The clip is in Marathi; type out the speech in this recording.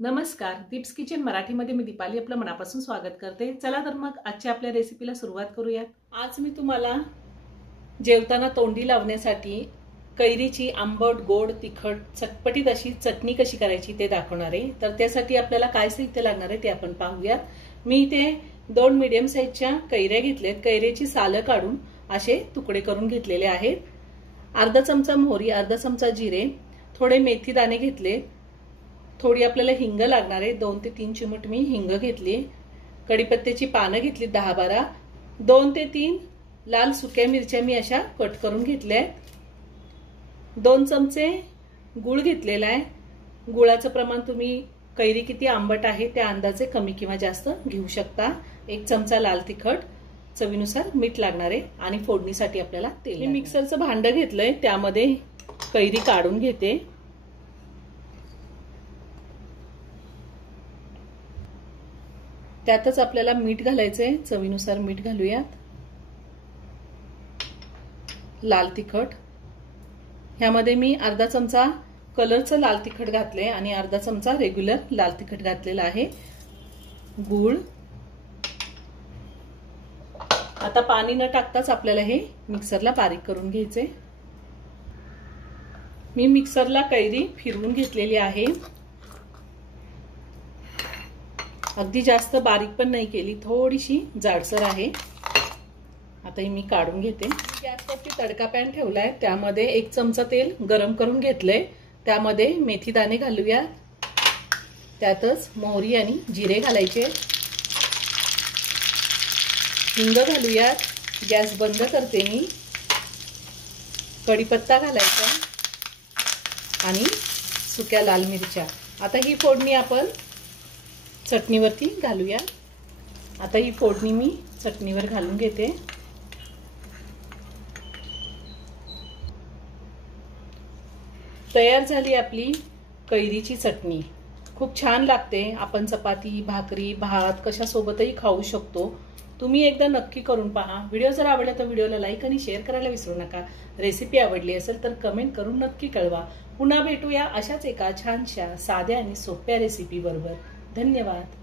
नमस्कार, दीप्स किचन मराठीमध्ये मी दीपाली आपलं मनापासून स्वागत करते। चला तर मग आजच्या आपल्या रेसिपीला सुरुवात करूया। आज मी तुम्हाला जेवताना तोंडी लावण्यासाठी कैरीची आंबट, गोड, तिखट, चटपटीत अशी चटणी कशी करायची ते दाखवणार आहे। तर त्यासाठी आपल्याला काय साहित्य लागणार आहे ते आपण पाहूयात। मी इथे 2 मीडियम साइजच्या कैऱ्या घेतल्यात। कैऱ्याची सालं काढून असे तुकडे करून घेतलेले आहेत। अर्धा चमचा मोहरी, अर्धा चमचा जिरे, थोडे मेथी दाणे घेतले, थोडी आपल्याला हिंग लागणार आहे। 2 ते 3 चिमूट मी हिंग घेतली। कढीपत्त्याची पानं घेतली 10-12, 2 ते 3 लाल सुक्या मिरच्या मी अशा कट करून घेतल्या। 2 चमचे गूळ घेतलेला आहे। गुळाचं प्रमाण तुम्ही कैरी किती आंबट आहे त्या अंदाजे कमी किंवा जास्त घेऊ शकता। 1 चमचा लाल तिखट, चवीनुसार मीठ लागणार आहे आणि फोडणीसाठी आपल्याला तेल। मी मिक्सरचं भांडं घेतलंय, त्यामध्ये कैरी काढून घेते। त्यातच आपल्याला मीठ घालायचंय, चवीनुसार मीठ घालूयात। लाल तिखट, ह्यामध्ये मी अर्धा चमचा कलरचं लाल तिखट घातले आणि अर्धा चमचा रेग्युलर लाल तिखट घातलेला आहे। गूळ, आता पाणी न टाकताच आपल्याला हे मिक्सरला बारीक करून घ्यायचे। मी मिक्सरला कैरी फिरवून घेतलेली आहे। अगदी जास्त बारीक पण नाही केली, थोडीशी जाडसर आहे। आता ही मी काढून घेते। गॅसवरती तडका पॅन ठेवलाय, त्यामध्ये 1 चमचा तेल गरम करून घेतलंय। त्यामध्ये मेथी दाणे घालूया, त्यातच मोहरी आणि जिरे घालायचे, हिंग घालूया। गॅस बंद करते मी। कढीपत्ता घालायचा आणि सुक्या लाल मिरच्या। आता ही फोडणी आपण चटणीवरती घालूया। आता ही फोडणी मी चटणीवर घालून घेते। तयार झाली आपली कैरीची चटणी। खूप छान लागते। आपण चपाती, भाकरी, भात कशासोबतही खाऊ शकतो। तुम्ही एकदा नक्की करून पहा। व्हिडिओ जर आवडला तर व्हिडिओला लाईक आणि शेअर करायला विसरू नका। रेसिपी आवडली असेल तर कमेंट करून नक्की कळवा। पुन्हा भेटूया अशाच एका छानशा साध्या आणि सोप्या रेसिपी बरोबर। धन्यवाद।